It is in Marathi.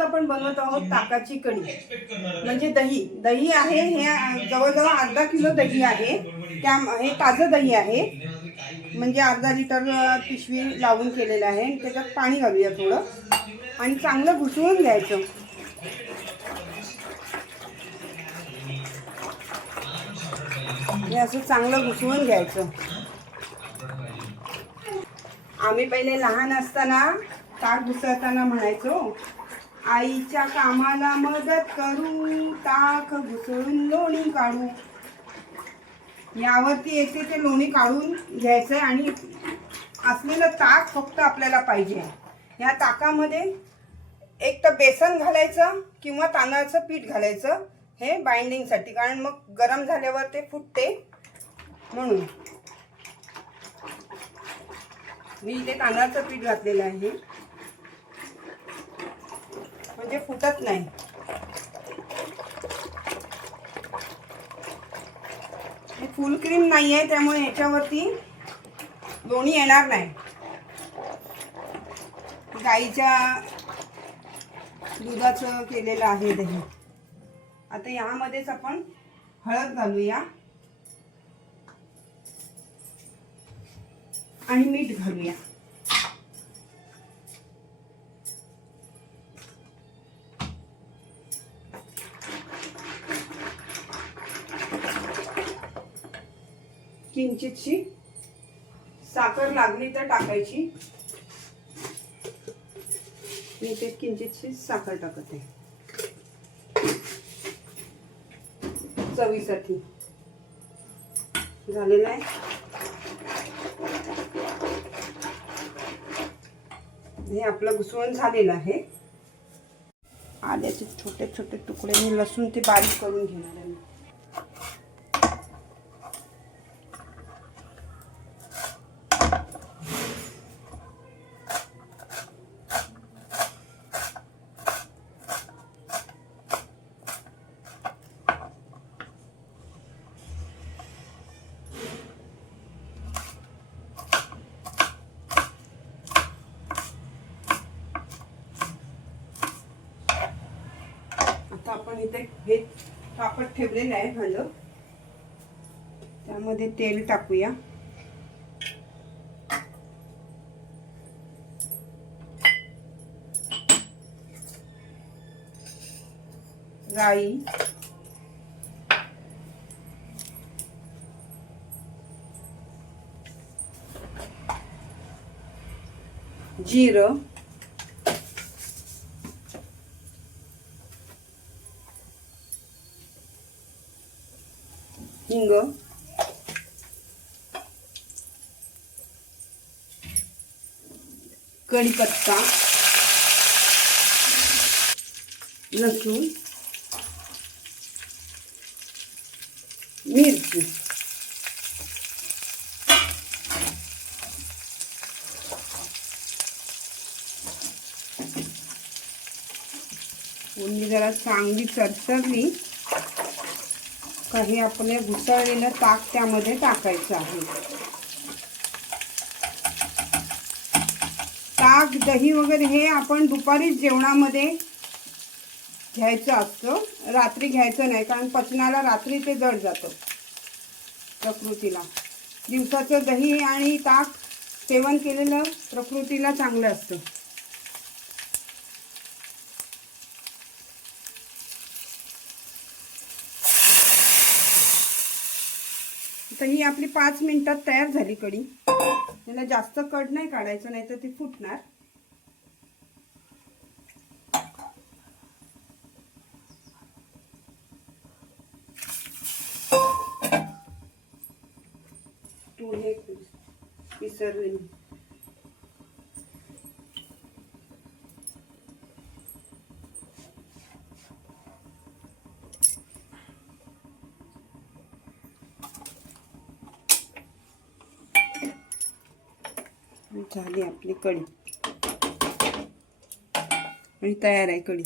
आज आपण बनवत आहोत ताकाची कढी, म्हणजे दही. दही आहे हे जवळजवळ अर्धा किलो दही आहे. हे ताजं दही आहे, म्हणजे अर्धा लिटर पिशवी लावून केलेलं आहे. त्याच्यात पाणी घालूया थोडं आणि चांगलं घुसळून घ्यायचं. हे असं चांगलं घुसळून घ्यायचं. आम्ही पहिले लहान असताना ताक घुसळताना म्हणायचो, आईच्या कामाला मदत करू, ताक घुसळून लोणी काढू. यावरती येते ते लोणी काढून घ्यायचं आणि असलेलं ताक फक्त आपल्याला पाहिजे. या ताकामध्ये एक तर बेसन घालायचं किंवा तांदळाचं पीठ घालायचं, हे बाइंडिंगसाठी, कारण मग गरम झाल्यावर ते फुटते म्हणून. मी इथे तांदळाचं पीठ घातलेलं आहे, म्हणजे फुटत नाही. हे फुल क्रीम नाही आहे, त्यामुळे याच्यावरती लोणी येणार नाही. गाईच्या दुधाचं केलेलं आहे दही. आता यामध्येच आपण हळद घालूया आणि मीठ घालूया. किंचितशी साखर लागली तर टाकायची. मी ते किंचितशी साखर टाकते चवीसाठी. झालेलं आहे. हे आपलं घुसवण झालेलं आहे. आल्याचे छोटे छोटे तुकडे मी लसूण ते बारीक करून घेणार आहे. आता आपण इथे हे तापत ठेवलेलं आहे भांडं, त्यामध्ये तेल टाकूया. राई, जिरं, हिंग, कढीपत्ता, लसूण, मिरची. फोडणी जरा चांगली चरचरली काही आपले घुसळलेलं ताक त्यामध्ये टाकायचं आहे. ताक, दही वगैरे हे आपण दुपारीच जेवणामध्ये घ्यायचं असतं, रात्री घ्यायचं नाही, कारण पचनाला रात्री ते जड जातं प्रकृतीला. दिवसाचं दही आणि ताक सेवन केलेलं प्रकृतीला चांगलं असतं. तर ही आपली 5 मिनिटात तयार झाली कढी. त्याला जास्त कढ नाही काढायचं, नाही तर ती फुटणार. तू हे विसरले. झाली आपली कढी आणि तयार आहे कढी.